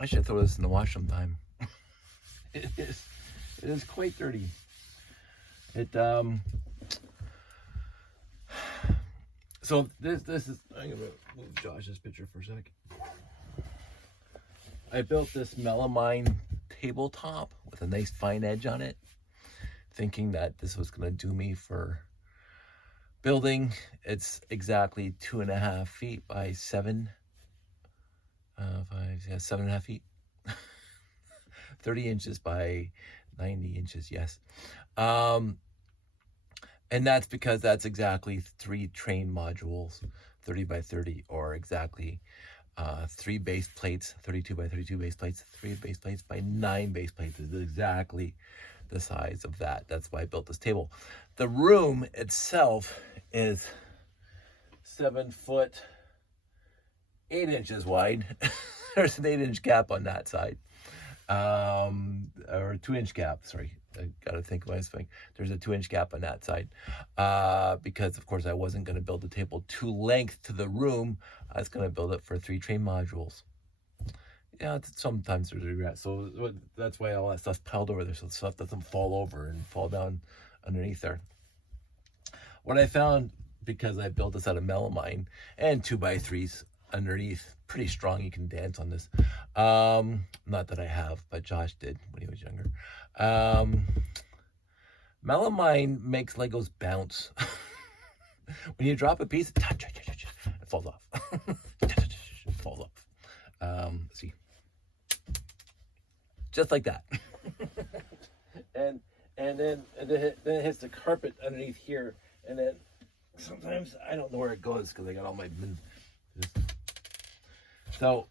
I should throw this in the wash sometime. It is quite dirty. So this is, I'm gonna move Josh's picture for a sec. I built this melamine tabletop with a nice fine edge on it, thinking that this was gonna do me for building. It's exactly 2.5 feet by 7.5 feet. 30 inches by 90 inches, yes. And that's because that's exactly 3 train modules, 30 by 30, or exactly 3 base plates, 32 by 32 base plates, 3 base plates by 9 base plates. Is exactly the size of that. That's why I built this table. The room itself is 7 foot 8 inches wide. There's an 8-inch gap on that side, or a 2-inch gap. Sorry, I gotta think what I was thinking. There's a 2-inch gap on that side, because of course I wasn't gonna build the table to length to the room. I was gonna build it for 3 train modules. Yeah, sometimes there's a regret. So that's why all that stuff's piled over there, so the stuff doesn't fall over and fall down underneath there. What I found, because I built this out of melamine and 2x3s underneath, pretty strong. You can dance on this. Not that I have, but Josh did when he was younger. Melamine makes Legos bounce. When you drop a piece, it falls off. It falls off. See, just like that. and then it hits the carpet underneath here, and then sometimes I don't know where it goes because I got all my so,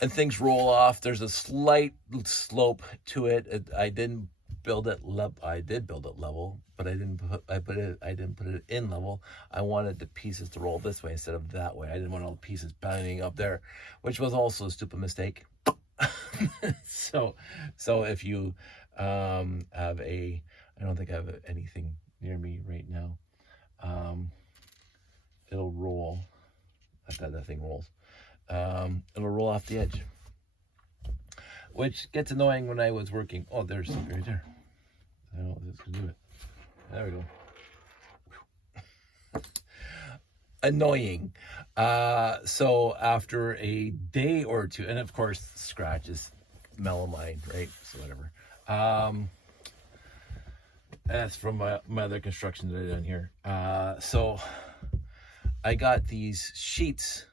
and things roll off. There's a slight slope to it. I didn't build it level. I did build it level, but I didn't put it in level. I wanted the pieces to roll this way instead of that way. I didn't want all the pieces banging up there, which was also a stupid mistake. So if you have a, I don't think I have anything near me right now. It'll roll. That thing rolls. It'll roll off the edge, which gets annoying when I was working. Oh, there's something right there. I don't know if this can do it. There we go. Annoying. So after a day or two, and of course scratches, melamine, right? So whatever. That's from my other construction that I done here. So I got these sheets,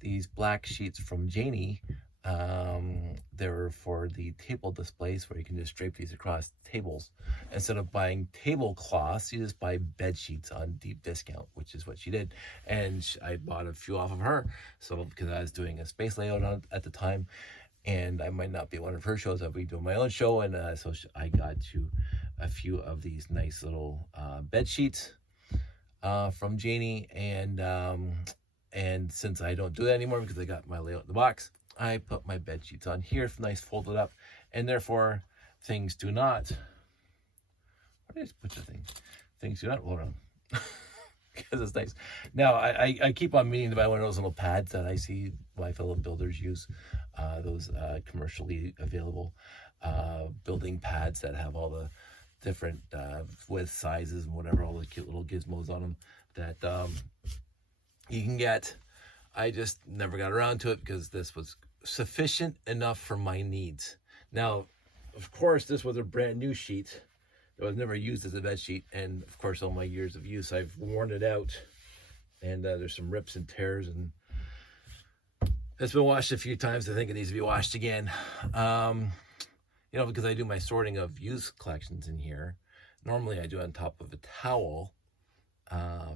these black sheets from Janie. They're for the table displays where you can just drape these across tables. Instead of buying tablecloths, you just buy bed sheets on deep discount, which is what she did. And I bought a few off of her. So because I was doing a space layout on at the time, and I might not be one of her shows, I'll be doing my own show. And so I got you a few of these nice little bed sheets from Janie, and since I don't do that anymore because I got my layout in the box, I put my bed sheets on here, nice folded up, and therefore things do not. Where did I just put the thing? Things do not roll around because it's nice. Now I keep on meaning to buy one of those little pads that I see my fellow builders use, those commercially available building pads that have all the different width, sizes, and whatever, all the cute little gizmos on them that you can get. I just never got around to it because this was sufficient enough for my needs. Now, of course, this was a brand new sheet that was never used as a bed sheet, and of course, all my years of use, I've worn it out, and there's some rips and tears, and it's been washed a few times. I think it needs to be washed again. You know, because I do my sorting of used collections in here. Normally, I do it on top of a towel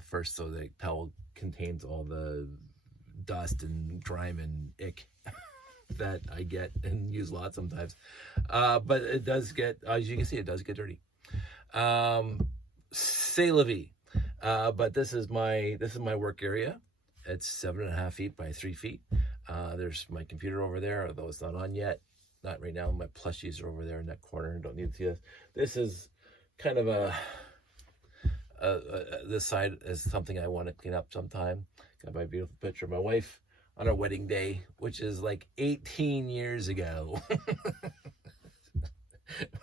first, so the towel contains all the dust and grime and ick that I get and use a lot sometimes. But it does get, as you can see, it does get dirty. C'est la vie. But this is my work area. It's 7.5 feet by 3 feet. There's my computer over there, although it's not on yet. Not right now. My plushies are over there in that corner. Don't need to see this. This is kind of this side is something I want to clean up sometime. Got my beautiful picture of my wife on our wedding day, which is like 18 years ago.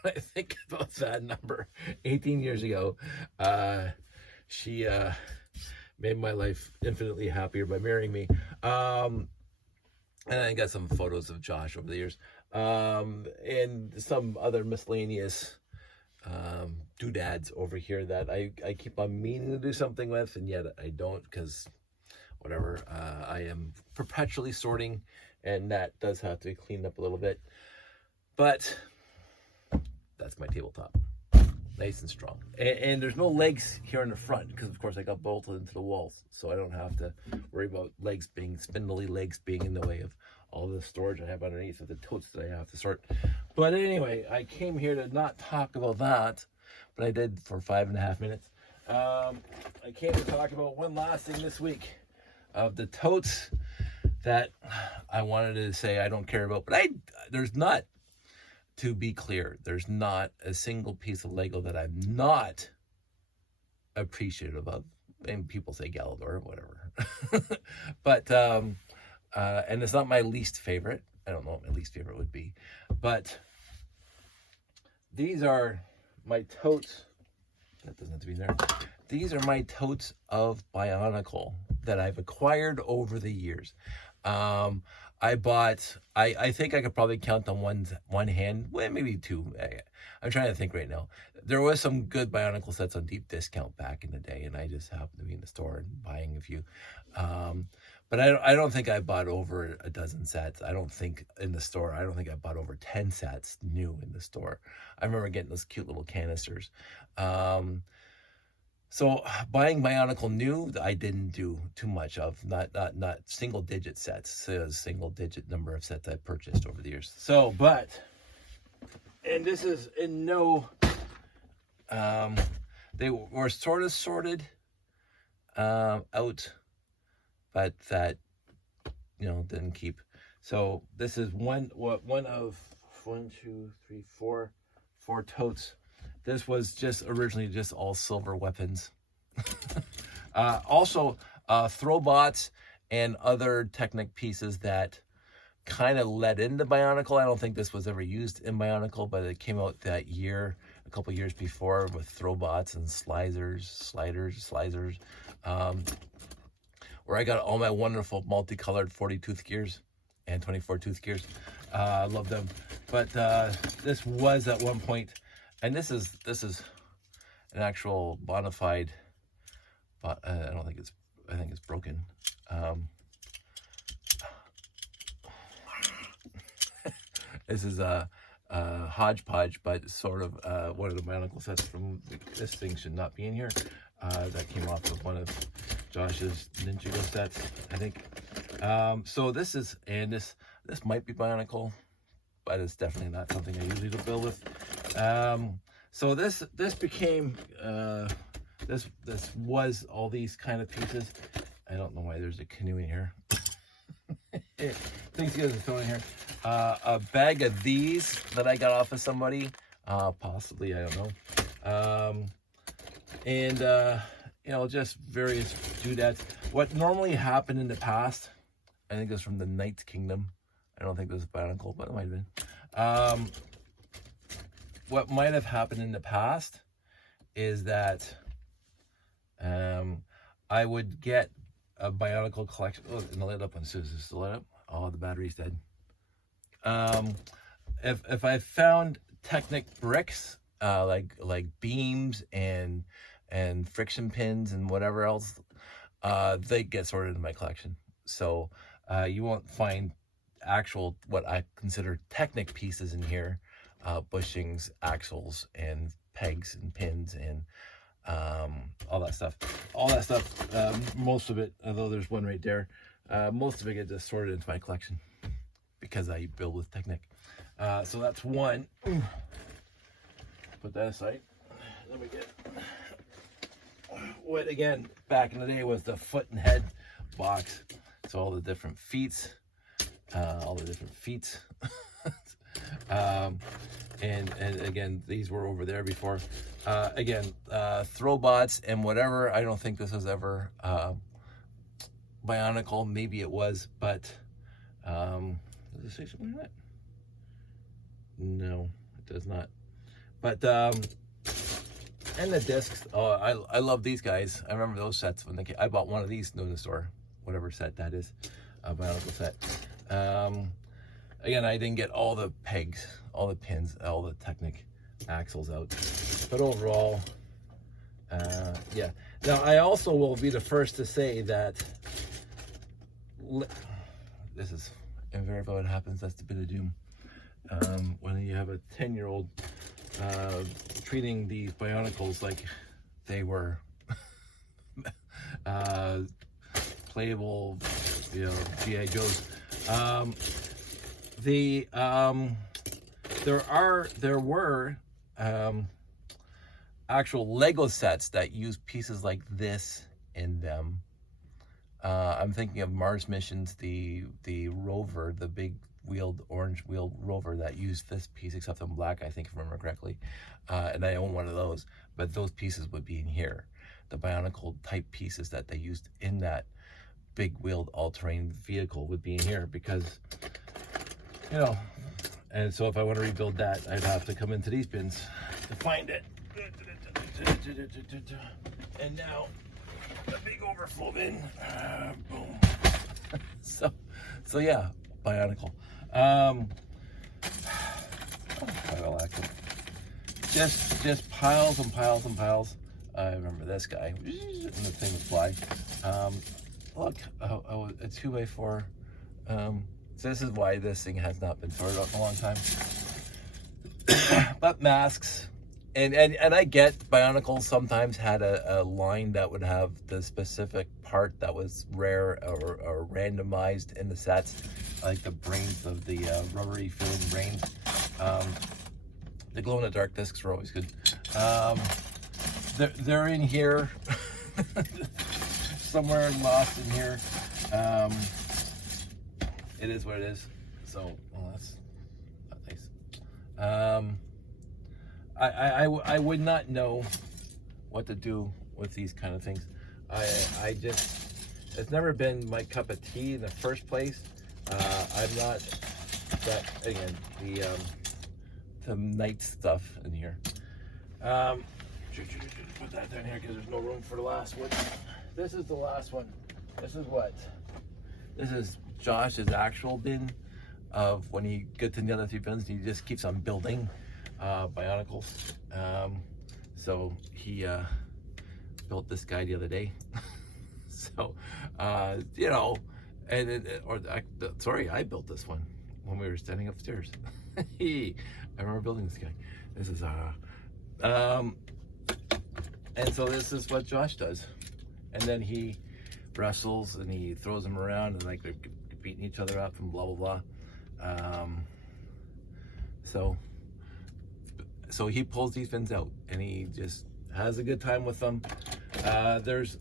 When I think about that number, 18 years ago, she made my life infinitely happier by marrying me. And I got some photos of Josh over the years, and some other miscellaneous doodads over here that I keep on meaning to do something with, and yet I don't, because whatever, I am perpetually sorting, and that does have to be cleaned up a little bit. But that's my tabletop, nice and strong, and there's no legs here in the front, because of course I got bolted into the walls, so I don't have to worry about spindly legs being in the way of all the storage I have underneath of the totes that I have to sort. But anyway, I came here to not talk about that, but I did for 5.5 minutes. I came to talk about one last thing this week of the totes that I wanted to say I don't care about, but there's not, to be clear, there's not a single piece of Lego that I'm not appreciative of. And people say Galador or whatever. But, and it's not my least favorite. I don't know what my least favorite would be. But these are my totes. That doesn't have to be there. These are my totes of Bionicle that I've acquired over the years. I bought, I think I could probably count on one hand, well, maybe two. I'm trying to think right now. There was some good Bionicle sets on deep discount back in the day, and I just happened to be in the store and buying a few. But I don't think I bought over a dozen sets. I don't think in the store, I don't think I bought over 10 sets new in the store. I remember getting those cute little canisters. So buying Bionicle new, I didn't do too much of, not single digit sets. So a single digit number of sets I purchased over the years. So, but, and this is in no, they were sort of sorted out, but that, didn't keep. So this is one of 4 totes. This was just originally just all silver weapons. Also, throwbots and other Technic pieces that kind of led into Bionicle. I don't think this was ever used in Bionicle, but it came out that year, a couple years before, with throwbots and sliders, where I got all my wonderful multicolored 40 tooth gears and 24 tooth gears. I love them. But this was at one point. And this is an actual bona fide, but I think it's broken. This is a hodgepodge, but sort of one of the Bionicle sets from, this thing should not be in here. That came off of one of Josh's Ninjago sets, I think. So this is, and this might be Bionicle, but it's definitely not something I usually do build with. So this became, this was all these kind of pieces. I don't know why there's a canoe in here. Things you guys are throwing here. A bag of these that I got off of somebody, possibly, I don't know. And just various doodads. What normally happened in the past, I think it was from the Knight's Kingdom. I don't think it was Bionicle, but it might have been. What might have happened in the past is that I would get a Bionicle collection. Oh, and the lit up on Susan. Still lit up? Oh, the battery's dead. If I found Technic bricks, like beams and friction pins and whatever else, they get sorted in my collection. So you won't find actual, what I consider Technic pieces in here. Bushings, axles, and pegs and pins, and all that stuff. Most of it, although there's one right there, most of it gets just sorted into my collection because I build with Technic. So that's one. Put that aside. Then we get what, again, back in the day was the foot and head box. So all the different feet. And again, these were over there before. Again, throwbots and whatever. I don't think this was ever Bionicle. Maybe it was, but does it say something like that? No, it does not. But and the discs. Oh, I love these guys. I remember those sets when they came. I bought one of these in the store, whatever set that is, a Bionicle set. Again, I didn't get all the pegs, all the pins, all the Technic axles out, but overall, yeah. Now I also will be the first to say that this is invariably what happens. That's the bit of doom when you have a 10-year-old treating these Bionicles like they were playable, you know, GI Joes. There were actual Lego sets that use pieces like this in them. I'm thinking of Mars Missions, the rover, the big wheeled, orange wheeled rover that used this piece, except in black, I think, if I remember correctly. And I own one of those, but those pieces would be in here. The Bionicle type pieces that they used in that big wheeled all-terrain vehicle would be in here, because, you know, and so if I want to rebuild that, I'd have to come into these bins to find it. And now the big overflow bin, boom. so yeah, Bionicle. Just piles and piles and piles. I remember this guy, and the thing would fly. Look, a 2x4. So this is why this thing has not been sorted out in a long time. But masks, and I get Bionicle sometimes had a line that would have the specific part that was rare or randomized in the sets, like the brains of the rubbery filling brains. The glow in the dark discs were always good. They're in here somewhere, lost in here. It is what it is. So, well, that's not nice. I would not know what to do with these kind of things. I just, it's never been my cup of tea in the first place. I'm not that, again, the night stuff in here. Put that down here because there's no room for the last one. This is the last one. This is what? This is Josh's actual bin of when he gets in the other 3 bins, and he just keeps on building Bionicles. So he built this guy the other day. So, you know, sorry, I built this one when we were standing upstairs. I remember building this guy. This is and so this is what Josh does, and then he wrestles and he throws them around and like they're beating each other up and blah blah blah. So he pulls these fins out and he just has a good time with them. There's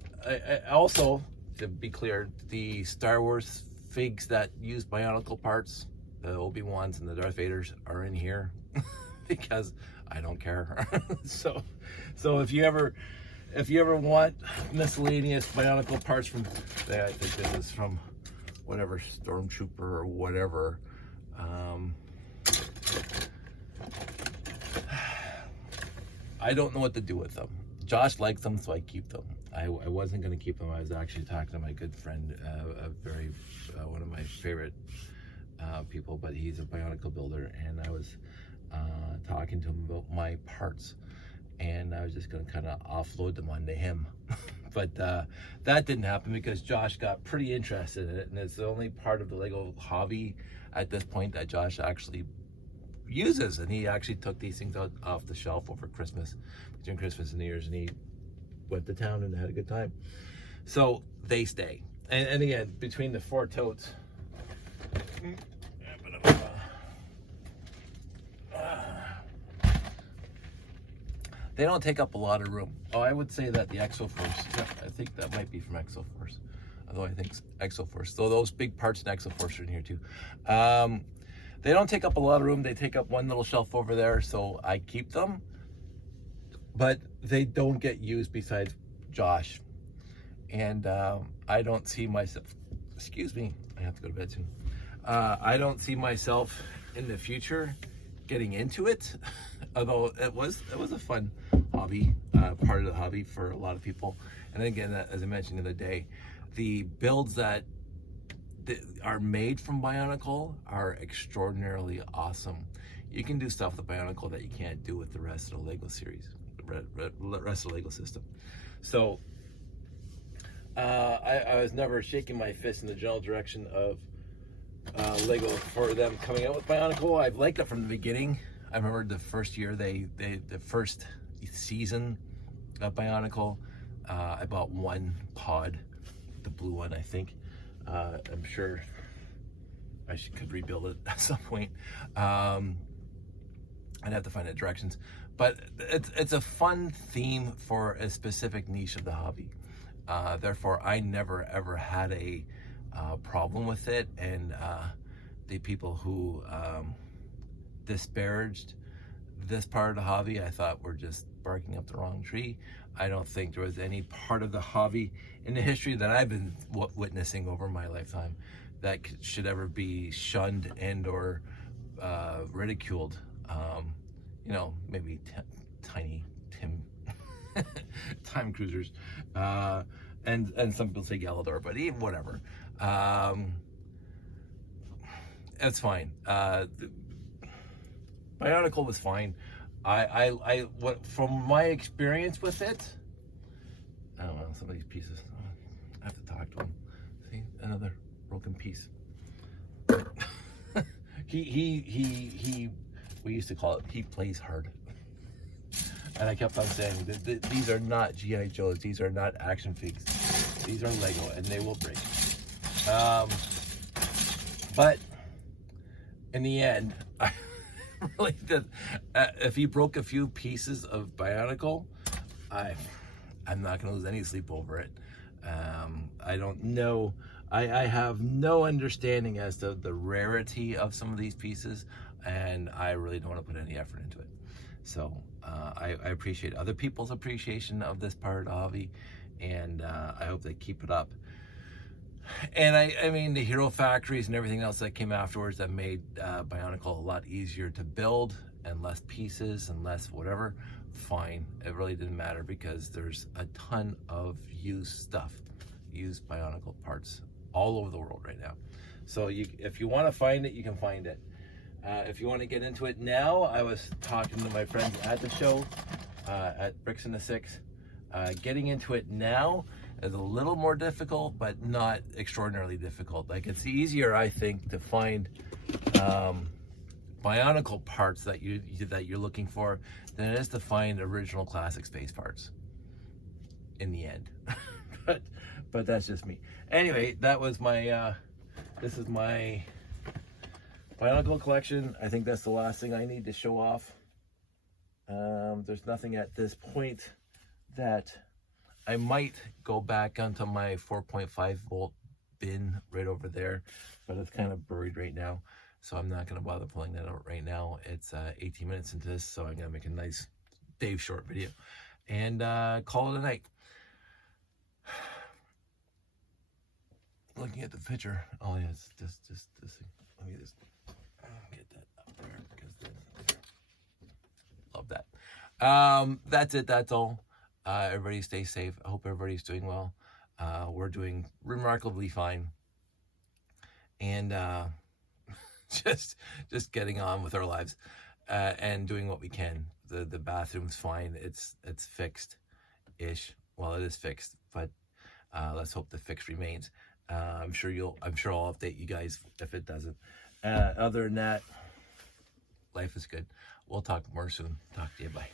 also, to be clear, the Star Wars figs that use Bionicle parts, the Obi-Wans and the Darth Vaders, are in here because I don't care. so if you ever want miscellaneous Bionicle parts from, I think this is from whatever Stormtrooper or whatever. I don't know what to do with them. Josh likes them, so I keep them. I wasn't going to keep them. I was actually talking to my good friend, one of my favorite people, but he's a Bionicle builder, and I was talking to him about my parts, and I was just going to kind of offload them onto him. But that didn't happen because Josh got pretty interested in it, and it's the only part of the Lego hobby at this point that Josh actually uses. And he actually took these things out off the shelf over Christmas, between Christmas and New Year's, and he went to town and had a good time. So they stay. And again, between the 4 totes, they don't take up a lot of room. Oh, I would say that the Exoforce, yeah, I think that might be from Exoforce. Although I think Exoforce. So those big parts in Exoforce are in here too. They don't take up a lot of room. They take up one little shelf over there, so I keep them. But they don't get used besides Josh. And I don't see myself, excuse me, I have to go to bed soon. I don't see myself in the future getting into it, although it was a fun hobby, part of the hobby for a lot of people. And again, as I mentioned the other day, the builds that are made from Bionicle are extraordinarily awesome. You can do stuff with Bionicle that you can't do with the rest of the Lego series, the rest of the Lego system. So I was never shaking my fist in the general direction of Lego for them coming out with Bionicle. I've liked it from the beginning. I remember the first year the first season of Bionicle, I bought one pod, the blue one, I think. I'm sure I could rebuild it at some point. I'd have to find the directions, but it's a fun theme for a specific niche of the hobby. Therefore, I never ever had a problem with it, and the people who disparaged this part of the hobby, I thought were just barking up the wrong tree. I don't think there was any part of the hobby in the history that I've been witnessing over my lifetime that should ever be shunned and or ridiculed. You know, maybe tiny Tim time cruisers, and some people say Galador, but even whatever. It's fine. Bionicle was fine. What from my experience with it, I don't know, some of these pieces, I have to talk to him. See, another broken piece. he we used to call it, he plays hard. And I kept on saying that these are not G.I. Joes, these are not action figures, these are Lego, and they will break. But in the end, I really did. If he broke a few pieces of Bionicle, I'm not going to lose any sleep over it. I don't know. I have no understanding as to the rarity of some of these pieces, and I really don't want to put any effort into it. So I appreciate other people's appreciation of this part of the hobby, and I hope they keep it up. And I mean, the hero factories and everything else that came afterwards that made Bionicle a lot easier to build and less pieces and less whatever, fine. It really didn't matter because there's a ton of used stuff, used Bionicle parts all over the world right now. So if you want to find it, you can find it. If you want to get into it now, I was talking to my friends at the show at Bricks in the Six. Getting into it now is a little more difficult, but not extraordinarily difficult. Like, it's easier, I think, to find Bionicle parts that you're looking for than it is to find original classic space parts in the end. but that's just me. Anyway, that was my this is my Bionicle collection. I think that's the last thing I need to show off. There's nothing at this point that I might go back onto my 4.5 volt bin right over there, but it's kind of buried right now, so I'm not going to bother pulling that out right now. It's 18 minutes into this, so I'm going to make a nice Dave short video and call it a night. Looking at the picture, oh yeah, it's this thing. Let me just get that up there because love that. That's it. That's all. Everybody stay safe. I hope everybody's doing well. We're doing remarkably fine, and just getting on with our lives and doing what we can. The bathroom's fine. It's fixed ish. Well, it is fixed, but let's hope the fix remains. I'm sure I'll update you guys if it doesn't. Other than that, life is good. We'll talk more soon. Talk to you. Bye.